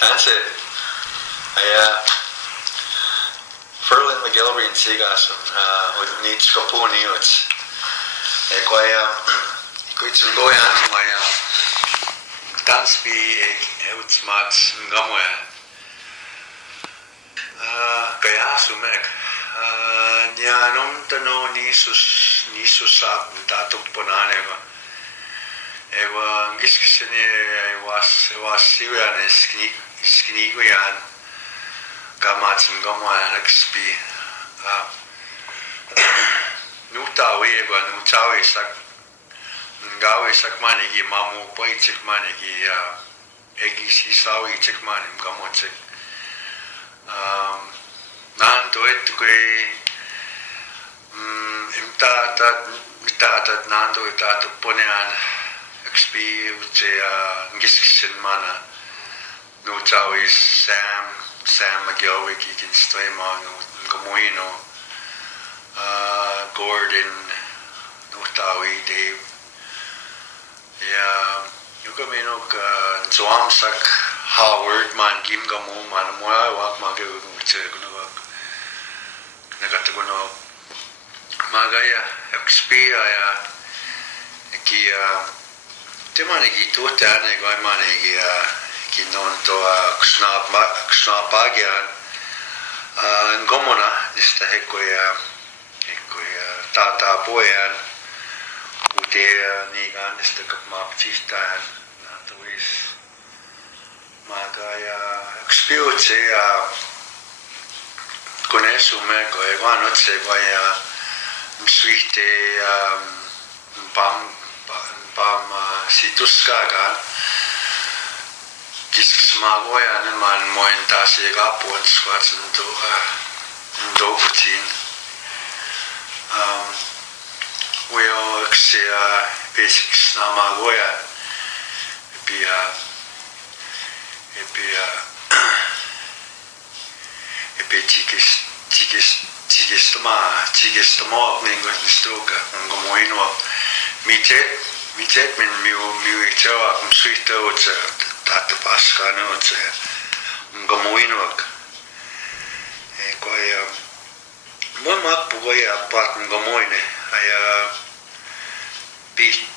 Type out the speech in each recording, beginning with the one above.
tân'si. Ferlin McGilvery and Sigas with needs kapuni uts. Êkwa ikuits ngoyan maya tân'si uts mat ngamoya. Kaya sumek nyanom tano nisus ap tatuk ponaneva. Ewa ngiskisene was siwan iskniguyan kamat ngamoya nakspi nutawi ewa nutawi sak ngawi sak manigi mamu poichik manigi egisi sawi chik manim gamochik nanto etkwe imtatat nanto itatu ponean XP uche ngiskishin mana nutawi Sam McGilvery kikin stoima ngamoino Gordon nutawi Dave yukamino nzwamsak Howard man gim gamu man moya wak mage uche kunawak nakatukuno magaya XP aya ki temane ki totane goi mane ki non to ksnapagyan ngomona nista hekoya tata poyan ute ni gan nista kapmapchistan natuis magaya experience con eso me igual noche voy a suite pam situs kaga kiskismagoya ne man moenta se ga pon squats do putin we all basics namagoya chigistama ningo nistoka ngamoino mitet min miu ichawa msuita ocha tata paskana ocha ngamoino koya momak pugoya pat ngamoine aya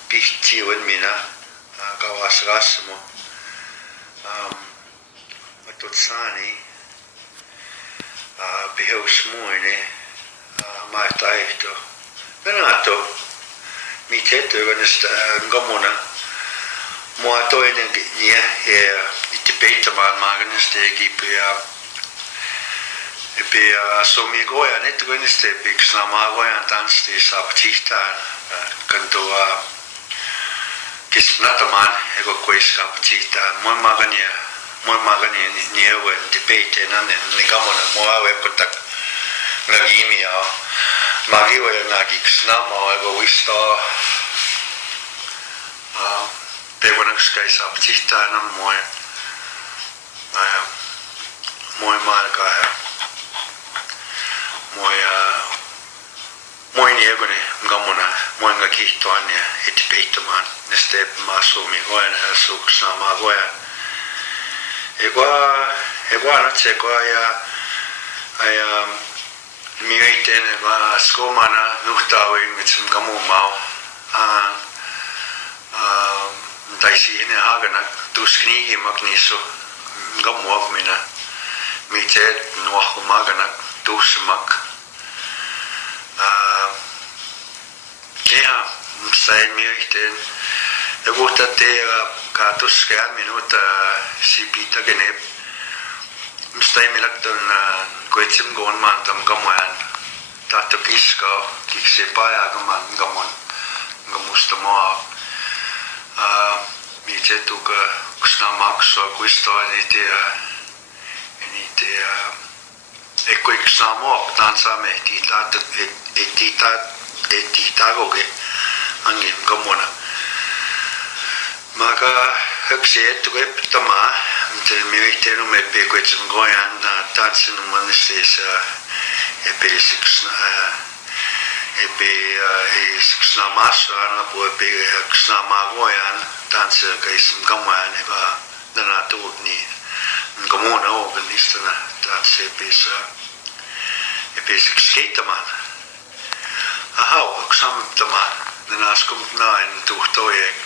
pichtiwen mina kawasgasmo matotsani behausmoine maitaihto benato miteto ganesta ngamona moato ene nia itibeta maganeste ê-kî-pê somigoya neto ganeste ê-kiskinohamât tân'si saptistan kantoa kisnataman ego quaiskaptistan magani niewen debate nanen nikamona moawe kotak ngagimia magiwe ngagikisnama ego wisto pewanakskaisa aptistana moi marka moi niegone ngamona moi ngakihtoania etipeitaman neste masumi goena suksama goena êkwa noche aya miiten êkwa skomana nutawi mitsum gamu mau taisi ine hagana tusknigi magniso gamuak mina mitet nuahu magana tusmak sai miiten êkwa tera katuskan minuta sipita genep mstai milaktan koitsim gon mantam gamuan tatapiska kiksepaya gaman gamon gamustama micetuka ksnamakso questo enite êkwa tansame etitagoge angin gamona maga hekset tama mtel miitenu me pekwetsum goyan tân'si numanistesa ê-kiskinohamâsot ana po ê-kiskinohamât tân'si kaisim gamoyan eba nanatu ni listana tân'si ê-kîskinohamât. Aha, oksam tama, nanaskum na in tuhtoye